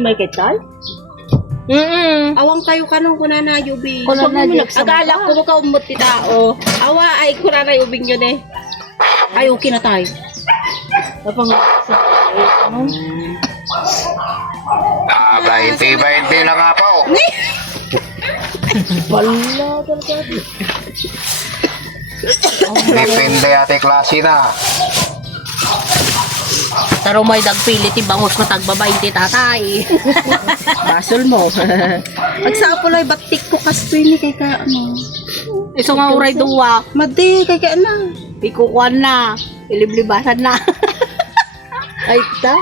may kitay? Awang kayo kanong kuna na yubi. Kuna na di. Agala ko ka umot ti tao. Awa ay kuna na yubing yun eh. Ay okay na tayo. Tapang sa ano? 20 na nga po. Wala talaga. Depende ate klase na. Taro may dagpilit ti bangos matagbabain ti tatay. Basol mo. Agsapuloy batik ko kastoy ni kay ka ano. Iso nga uray duwa. Madi kay ka na. Ikukuan na. Iliblibasan na. Ay ta.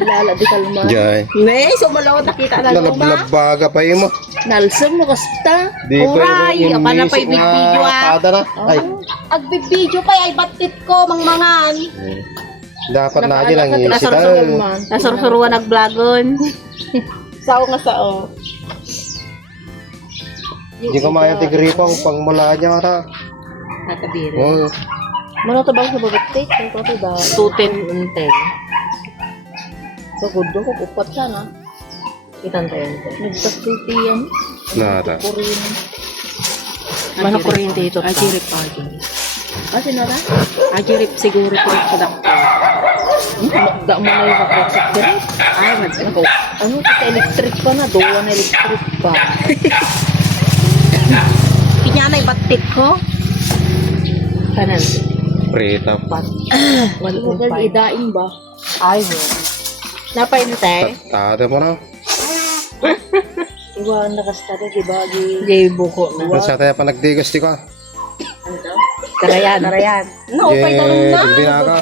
Lala di kalma. Jay. May sumalaw nakita na mo ba? Lalablabaga pa yun mo. Nalsam mo kasta. Uray, apa na pa ibig-video Pada na. Ay, Agbibidyo pa ay batit ko mangmangan. dapat na aja lang isita. Nasursuruan nagblagon. Sao nga sao. Hindi ko maya tigripang pang mula niya ata. Nakabiri. Oh, Mano to bang sa babitik? Ito to da. Tutin. Unten. So good ko upat sana. Itan tayo. Nagtasuti yan. nada. Kurin. Mano kuryente ito? Ajirip agi. Ah, sinara? Ajirip siguro ko sa dakto. Da mo na yung kapatid diri. Ay, madako. Ano ka electric pa na doon na electric pa. Kinyanay batik ko. Kanan. Prita. Wala mo idaing ba? Ay, napainte. Tada mo na. Iwa nakastari di bagi. Jay buko na. Sa tayo pa nagdigas di ko. Karayan. Karayan. No, pay tarong na. Binaka.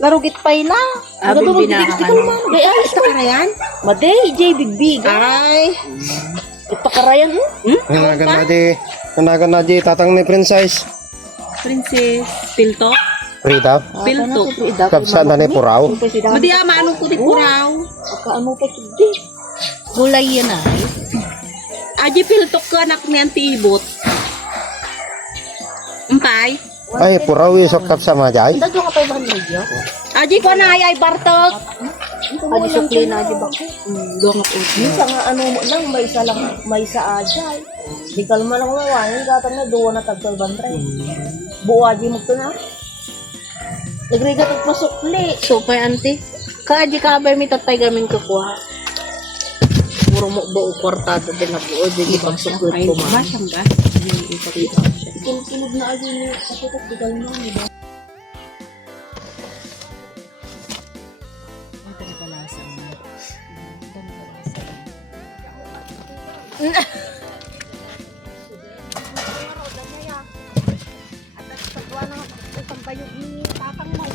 Larugit pay na. Abin binakan. Gay ay ito karayan. Maday, Jay bigbig. Ay. Ito karayan mo. Kanagan na di tatang ni princess. Princess. Pilto. Prita. Pilto. Kapsa na ni puraw. Madi ama anong puti kuraw. Ano pa hindi. Gulay yan ay. Aji pilto ka anak ni antibot. Empay. Ay, puraw yung sok kapsa majay. Dado ka pa ibang medyo. Aji ko na ay bartok. Ano sukli na di ba? Doon ako. Minsan nga ano mo lang may isa ajay. Di kalma lang mawanin gatan na duwa na tagtol bantay. Buwaji mo to na. Nagrigat at masukli. Supay auntie. Kaji ka ba mi tatay gamin kakuha. Puro mo ba kwartada din na buo din ibang sukli ko ma. Masang ba? Kinunog na ajay ni ako tat di kalma di ba?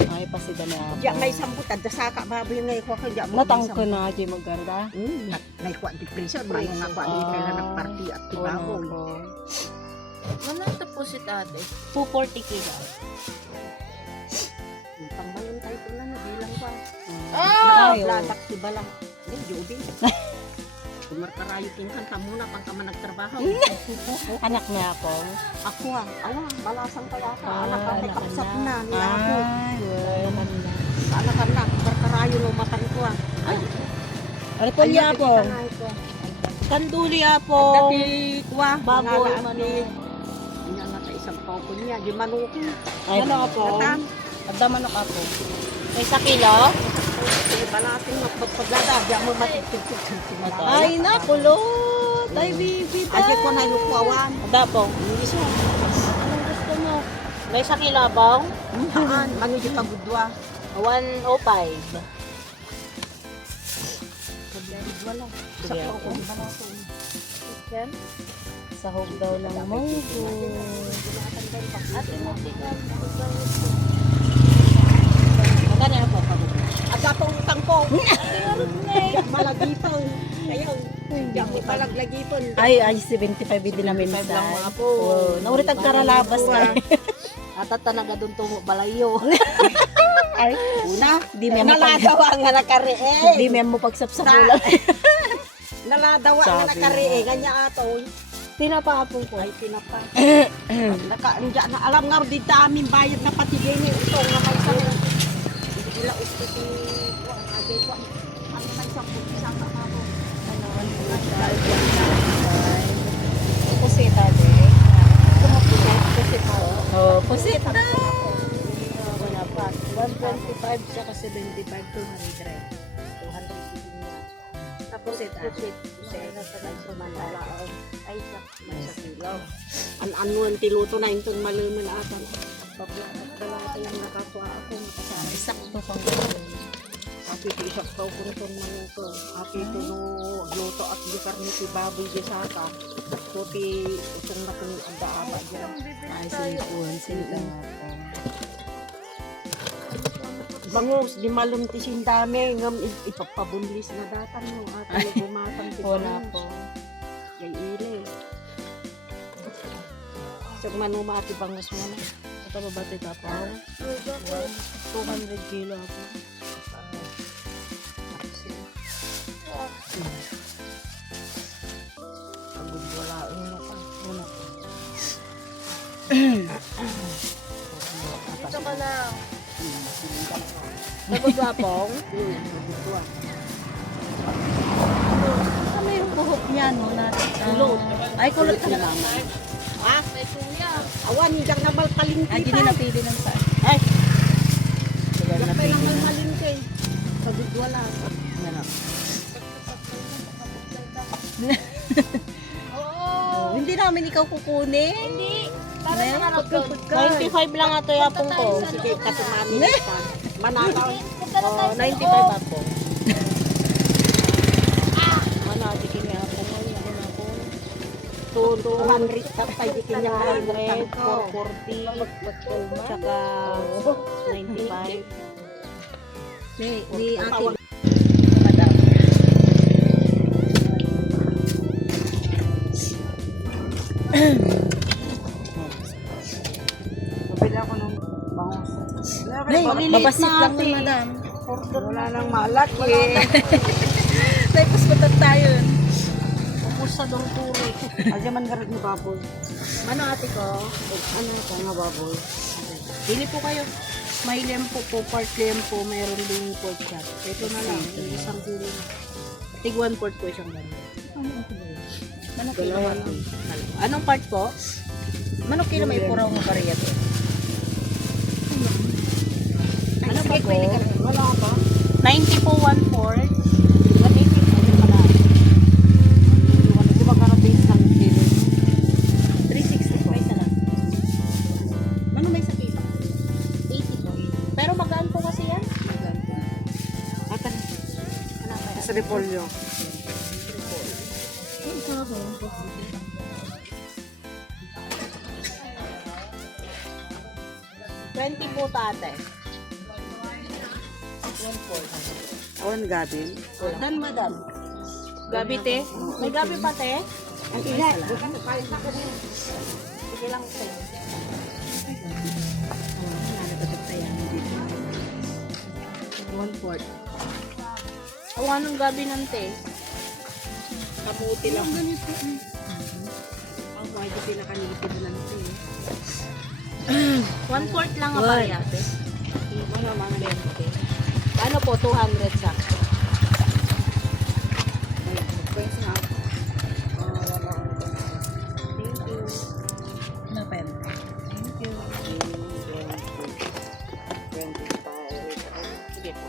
Ay pasida na. Ya may sambutan da saka baboy ngay ko kaya mo. Natang ko na aji magarda. Ngay ko di prison may nga ko di kaya nang party at tibaboy. Ano tapos si ate? 240 kilo. Pangbalon tayo ko na bilang pa. Ay, Ladak si balang. Ni jobi. Kumarkarayo kinkan ta muna pang ka nagtrabaho. anak na ako. Ako awa balasang kaya ka anak ka may anak kapsat na. na niya ako. Ay, Anak kumarkarayo no matan ko. Ay. ano po niya po? Kanduli po. Dati kuwa Baboy, manok. Nya na ta isang pao ko niya di manuki. Ay, ano po? Katan. Adda manok ako. May sa kilo? Balating magpagdada, di mo matitik-tik. Ay, nakulot. Ay, bibi ta. Aje ko na lukuawan. Adda po. Anong gusto mo? May sa kilo po? Haan, mangyay ka budwa. 105. Wala. Sa Sige. ko ko balaton. Yan. Sahog daw ng munggo. Ate mo, tingnan. Magkano na po? At atong utang ko. Malagipon. Kayo. Diyan mo palaglagipon. Ay, 75 din namin sa. lang mga po. Oh, nauritag karalabas ka. At talaga doon tumo balayo. Ay, una. Di mo Naladawa nga nakarie. Di mo pagsapsabulan. Naladawa nga nakarie. Ganya ato. Tinapapong ko. Ay, pinapa. Naka, na, alam nga rin dito amin bayad na pati ganyan. Ito nga may sa Ila usto si Agay ko. Ano may 10 isang kapabo. Pusit ate. Pusit po. Oh, pusit na. Wala pa. 125 saka 75, 200. 200 din niya. Tapos ito. Pusit. Pusit. Ay, sa kilo. Ano ang tiluto na ito maluman atan. Wala kayang nakakuha ako. Sakto pang Api ti isak tao kung ito maluto. Api ito no luto at di karni ti baboy di saka. So ti itong na kung ang daaba dyan. ay sinikuan sila. Bangus, di malum ti sindami. Ngam ipapabunlis na datan mo. At gumatang ti Wala bangus. po. Kay ile. So manumati bangus mo na. Ito ba ba ito po? 200 kilo ako. Pagod wala uno pa. Uno. Dito ka na. Nagugwapong? Ano yung buhok niya, no? Kulot. Ay, kulot ka na. Ha? Awan, dyan na balkalingki Ay, hindi napili ng saan. Ay, Sila dyan pa napili lang na. malingki. Pagod wala. Ano? Oo. Hindi namin ikaw kukunin. Hindi. Para Meron naman ako. 95 lang ato yapong ko. Sige, katumani ka. Manakaw. Oh, 95 ako. Ano, di kini ako mo, ako na ako. 200 tapay di kanya 100, 440. 440, tsaka 95. Ni ate. Madam. Mabila ko ng bangus. Babasit lang ni madam. Wala nang malaki. Tapos patat tayo. Upos sa dorturi. Alya man garat ni baboy. Ano ate ko? Ano ito nga baboy? Pili po kayo. May lempo po, part lempo, mayroon din pork chop. Ito na lang, yung isang kilo na. Tig 1/4 po isang ganda. Manok kilo Dalawa lang. lang. Anong part po? Manok kilo may puraw ng bariya to. Ano pa po? Wala pa. 90 po 1/4. Di ba ka base ng kilo? 360 po. May isa lang. Ano may sa kilo? 80 po. Pero magaan po kasi yan. Atan. Ano kaya? Sa repolyo. $20 po tate. 1/4. Awan gabin. Dan madam. Gabi te? May gabi pa te? Ang ina. Sige lang te. One fourth. Awa ng gabi ng te. Kamuti lang. Ang pwede pinakanipid lang ito eh. 1/4 lang ang parehate. Wala man 20. Ano po? 200 sakto. Pwede nga. Thank you. No pen. Thank you. 25. Sige po.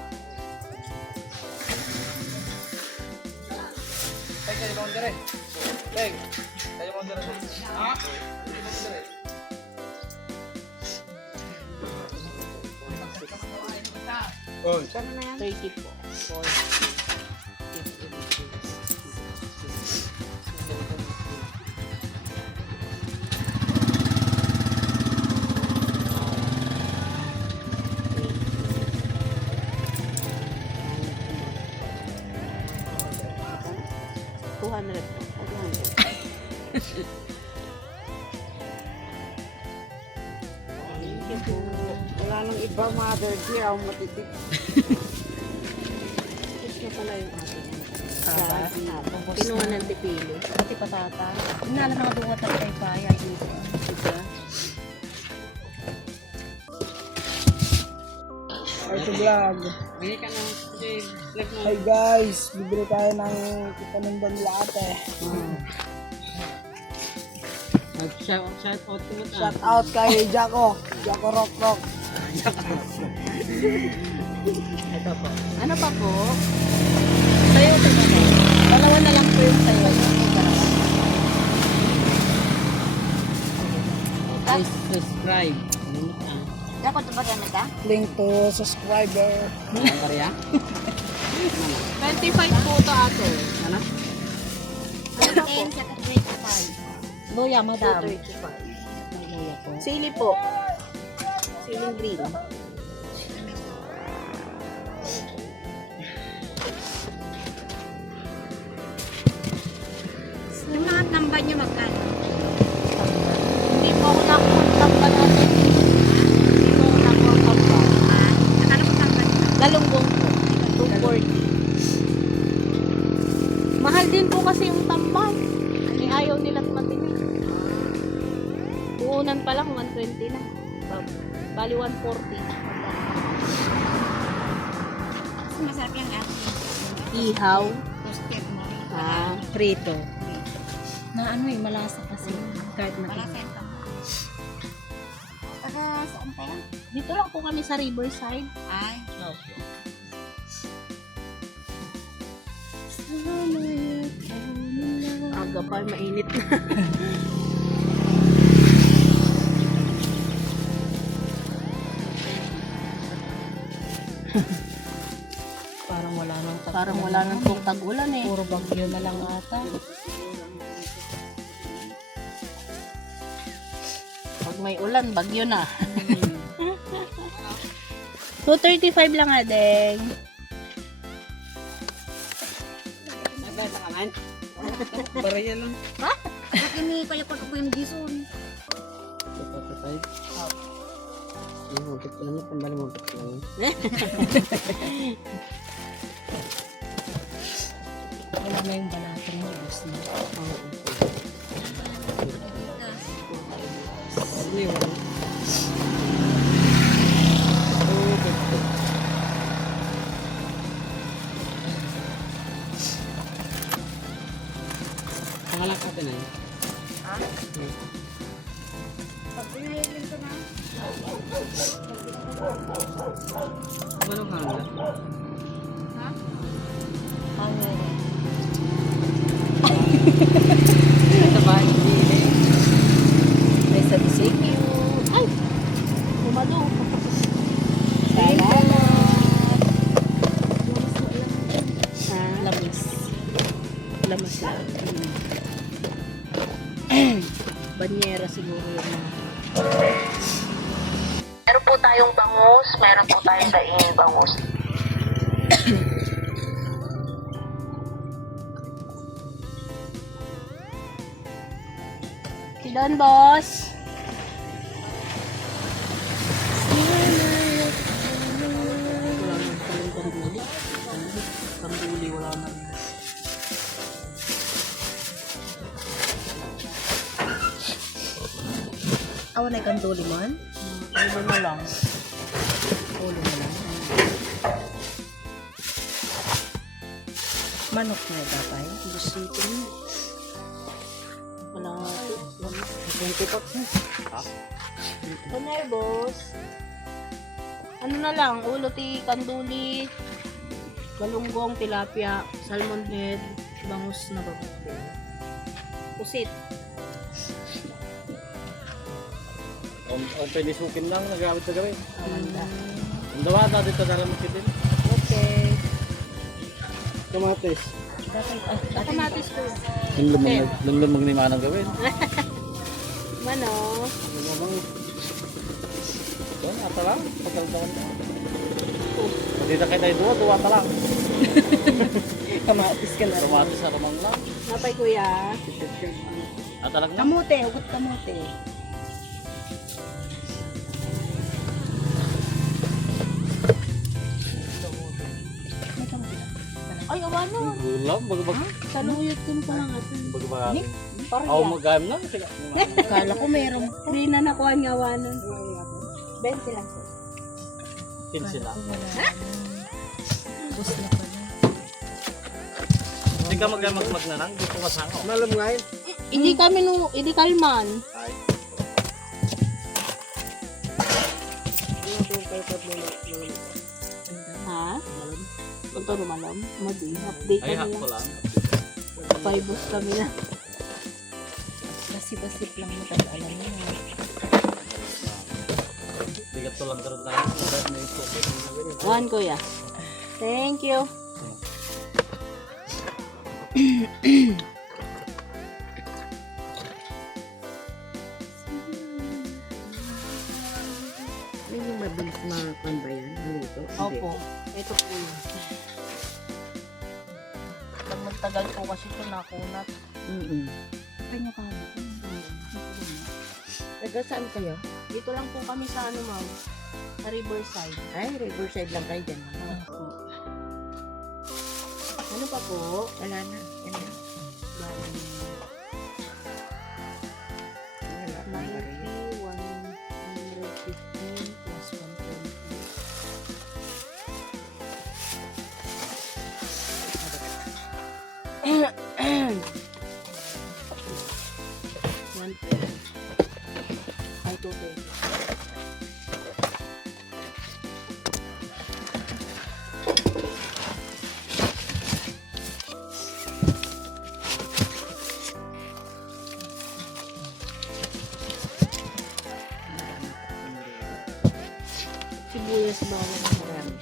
Saan na yan? 30 po. 200 po. Thank you po. Wala nang iba, mother dear. Ako matitig. Gusto pala yung ating Taba. Kinuha ng tipili. Pati patata. Inala na nga at kay Paya. Diba? Or vlog. Hindi ka na. Hi guys, bibili tayo ng ipanundan nila ate. Shout out mo ta. Shout out kay Jaco Rock Rock. Ito po. Ano pa po? Sayo ba? Dalawa na lang po yung sayo. Please subscribe. Dapat ba ganun ka? Link to subscriber. Ano ka riya? 25 po ito ato. Ano? Luya, madam. Luya po. Sili po. Siling green. Yung mga tamban nyo magkano? Hindi po ako nakuntang ba natin? Hindi po ako nakuntang ba? Akala ko tamban nyo. Galunggong po. 240. Mahal din po kasi yung tambang. Ay, ayaw nila't matinig. Puunan pa lang, 120 na. Bali, 140. Mas masarap yung ating Ihaw. toasted mo. Prito. Na ano malasa kasi. Kahit malasa yung tamban. Taga saan tayo? Dito lang po kami sa Riverside. Ay. Aga pa, mainit na. Parang wala nang pong tag-ulan eh. Puro bagyo na lang ata. Pag may ulan, bagyo na. 235 lang, Adeng. Nagkata ka man? Baraya lang. Bakit ini kaya ko yung gison? Patay. Yung hupit ko naman, kambali mo hupit ko naman. Wala na yung banatan mo. Hindi, wala. Pangalan ka ito na yun? Pag pinahilin ko na. Anong hangla? Ito ba? Hindi. May sa DCQ. Ay! Lumado. Lamis. Lamis lang. Banyera siguro yung mga. Meron po tayong bangus. Meron po tayong daing bangus. Sidon, boss. Wala nang paling kambuli. Kambuli, wala nang. Awan ay kanduli man? Ulo na lang. Ulo na lang. Manok na dapat. Busito na. Wala nga ito. 20 bucks na. Paner, boss. Ano na lang, ulo ti kanduli, galunggong, tilapia, salmon head, bangus na bagote. Pusit. Ang pwede sukin lang, nagamit sa gawin. Awanda. Ang dawa na dito na lang din. Okay. Kamatis. Kamatis ko. Lunlumag ni Manang gawin. Mano? Doon, ata lang. Pagkaldawan na. Hindi na kayo tayo duwa ta lang. Kamatis ka na. Kamatis sa ramang lang. Napay kuya. Ata lang na. Kamote, ugot kamote. Ay, awano. Gulam, bagbag. Saluyot yung pangangatin. Bagbag. Parang Ako magayam lang. Sige. Kala ko meron. Hindi na nakuha ng awanan. 20 lang. 15 lang. Bus na pala. Hindi ka magmagmag na lang. Gusto ka sango. Malam ngayon. Hindi kalman. Ay. Ha? Ito lumalam. Madi. Update Ay, ka hak ko nila. lang. Paibos kami na. Basip-basip lang mo tapos alam mo. Hindi ka tulang karoon na. Dahil may tubig. One, kuya. Thank you. Ano yung mabilis makakan ba yan? Luto? Opo. Ito po yun. Pag magtagal po kasi ito nakunat. Mm-mm. Kanya ka. Taga saan kayo? Dito lang po kami sa ano, ma'am. Sa Riverside. Ay, Riverside lang kayo dyan. Ano pa po? Wala na. Yan na. Wala na pa rin. 115 plus 120. Ay, 220. Sibuyas bawang marami.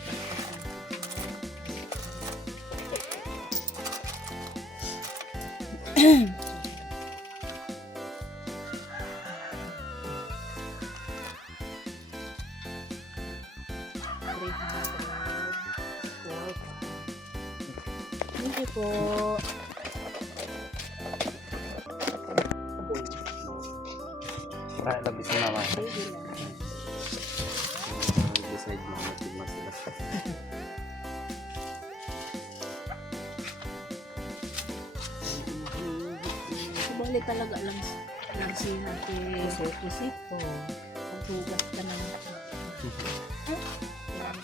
Thank you po. Kaya labis na naman. Sige lang. Decide mo. Magtigma sila. Bali talaga lang si Hati Kusip ko. Paghugas ka na lang.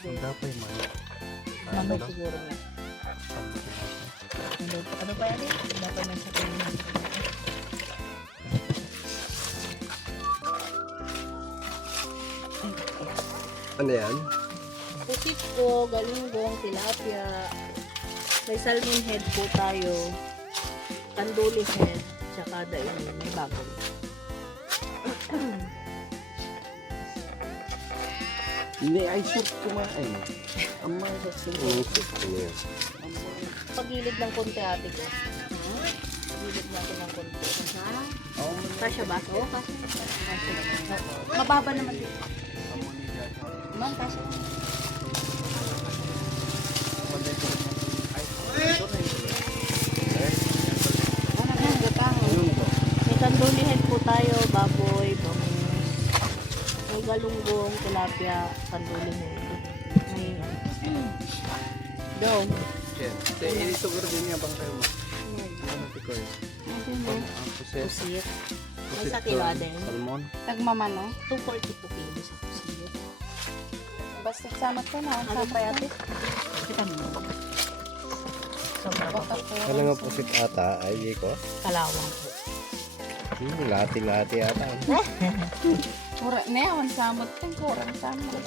Ang dapat yung mga. Mamay siguro na. Ano pa yan? Dapat na sa kanya. Ano yan? Kusip ko, galunggong, tilapia. May salmon head po tayo. Kanduli head. Tsaka daig may bagoy. Hindi ay soup kumain. Ang mga soup. Ano yan? Pagilid ng konti ate ko. Pagilid natin ng konti. Kasya ba? Oo, kasya. Mababa naman din. Ma'am, kasya. May kanduli head po tayo, baboy, bangus. May galunggong, tilapia, kanduli head. May dong. Ini sugar din niya bang kayo ma? Ano tiko eh? Ang puset. Pusit. May sa kilo din. Salmon. Tagmama no? 240 po kilo sa pusit. Basta sama ko na. Ano pa yate? Kita mo. Sobrang Ano nga pusit ata? Ay, ko? kalawang po. Lati-lati ata. Kura na yan. Samot din. Kurang samot.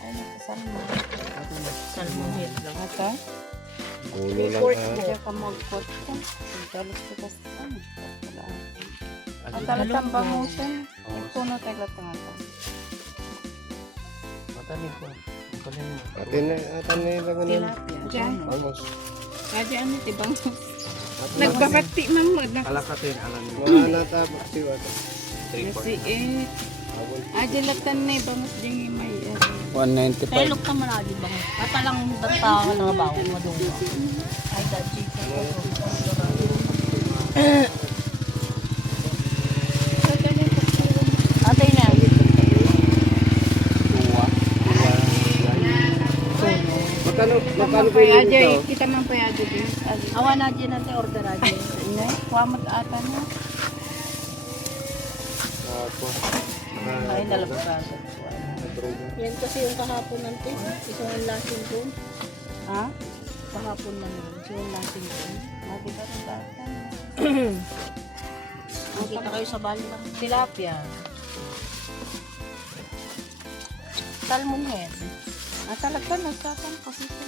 Ay, nakasal mo. Salmon head lang. Ito? Gulo lang Report ah. po. Kaya ka mag-pot ka. Dalos ko kasi ano. Ang talatang bangusan. Puno tayo latang-latang. Matanin ko. Matanin mo. Atin na lang ano. Diyan. Vamos. Kaya ano, tibang. Nagbabati mamod. Alakatin, alam mo. Mga natabak siya. Kasi eh. Ajalatan na bangus ding may. 195. Kaya look ka manali ba? At lang tatawa ka nga ba ako madungo. Ay, that chicken ko. Atay na. Magkano ba yun ito? Kita man pa yado din. Awa na dyan natin order aja. Kuwamat ata na. Ako. Ay, nalabasan. Yan kasi yung kahapon natin. Isang lasing ko. Ha? Kahapon na yun. Isang lasing ko. Makita ng bata. Nakita kayo sa bali lang. Tilapia. Salmon head. Ah, talaga, nagtatang kasi ito.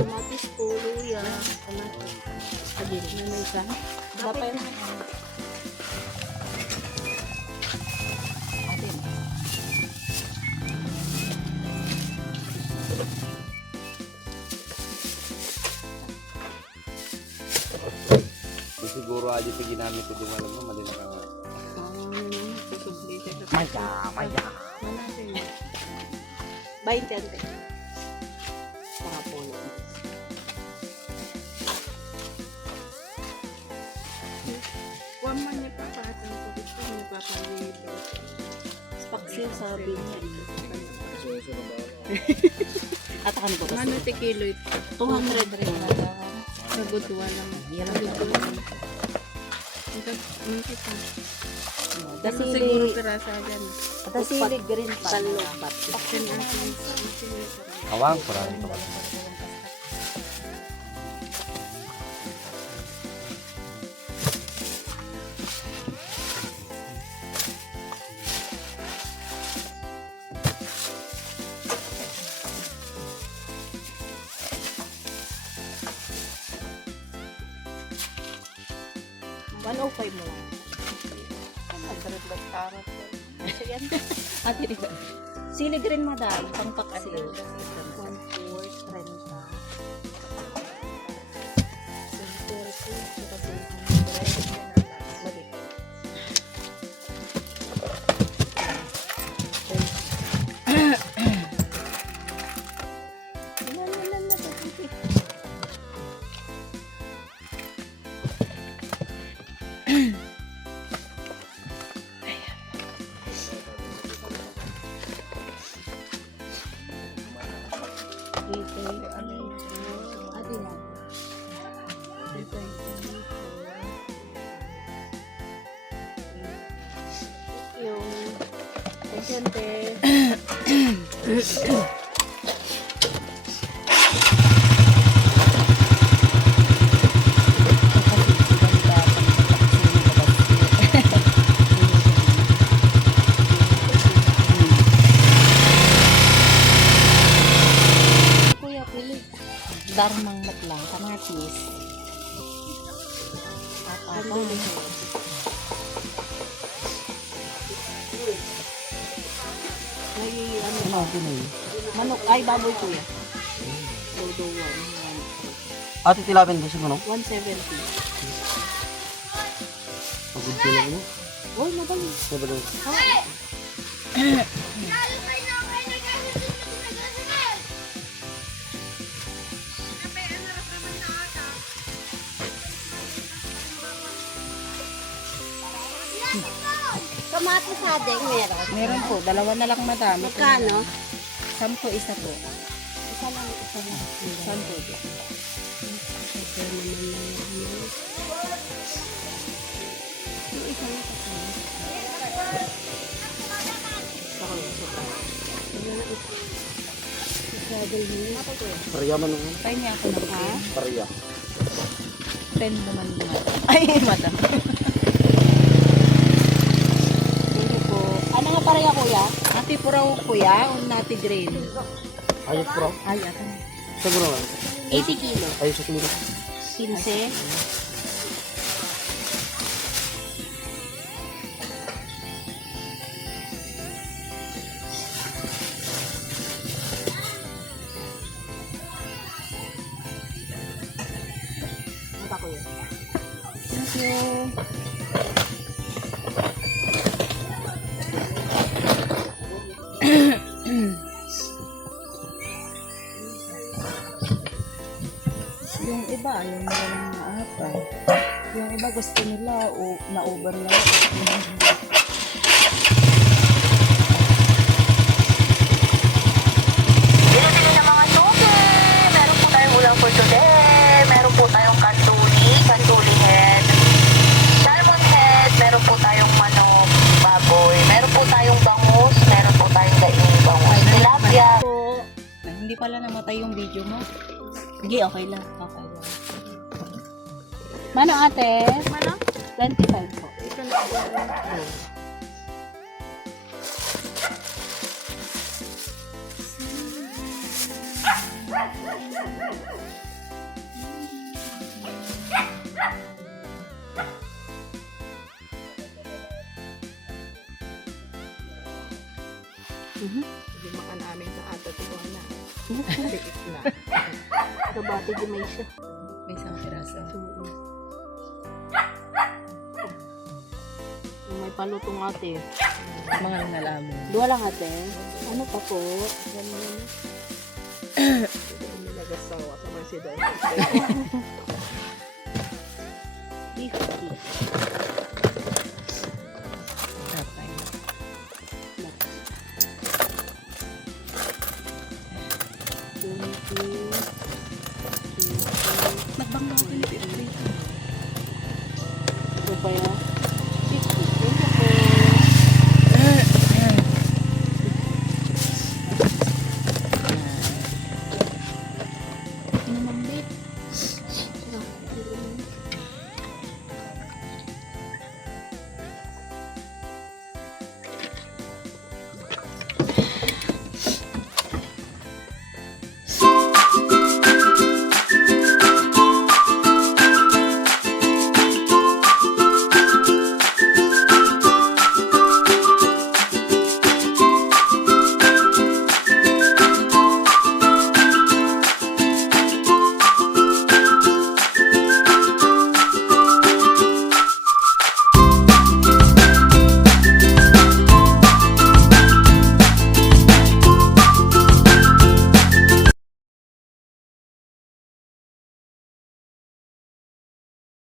Kamatis po, luya. Kamatis. Agin, na may isa. Dapat Siguro aja ito ginamit ko di malam mo, mali na ka nga. Maya. 20 ante. Kahapon. Huwag man niya papatang ko. Gusto niya papalito. Paksil sabi niya. At ako nito Ano ti kilo ito? 200 rin. Sagot wala mo. Yan Sagot ang wala. Ito ito. Kasi Dasili. siguro pirasa dyan. Dasili green pa. Palupat. Akin ang Awang, parang ito. $105 mo lang. Ate Rita. Sili green madam, pang paksil. 1,430. Yung pasyente. Kuya, pili. Darmang matlang, kamatis. Ano May ano, Ano, Pinoy? Manok, ay baboy kuya. todo Ate tilapin gusto mo no? 170. Pagod ko lang no? Uy, madali. Sabalo. Kamatis sa adeng meron. Meron po, dalawa na lang madami. Magkano? 10 isa po. Isa lang. 10 po. Pariya man no? Tayo niya ako na po. Pariya. 10 naman naman. Ay, madam. Hindi po. Ano nga pareha kuya? Ati puraw kuya, o nati green. Ayos pro. Ay, ata. Siguro man. 80 kilo. Ayos sa kilo. 15. Ano ko yun? Thank you. Yung Yung iba, ayaw nila ng maaga. Yung iba gusto nila o na-over na. Bili-bili ng mga tube. Meron po tayong ulam for today. Meron po tayong kantuli head. Salmon head. Meron po tayong manok, baboy. Meron po tayong bangus. Meron po tayong gaining bangus. Tilapia. Ay, hindi pala namatay yung video mo. Sige, okay lang. Okay lang. Mano ate? Mano? 25 po. Hindi makanamin sa ata tuwa na. Tikit na. Kabati di may siya. May isang piraso. May palutong ate. Mga nalaman. Dua lang ate. Ano pa po? Nagasawa sa mga sida. Tatay. Nagbangga ako yung Ito pa yan.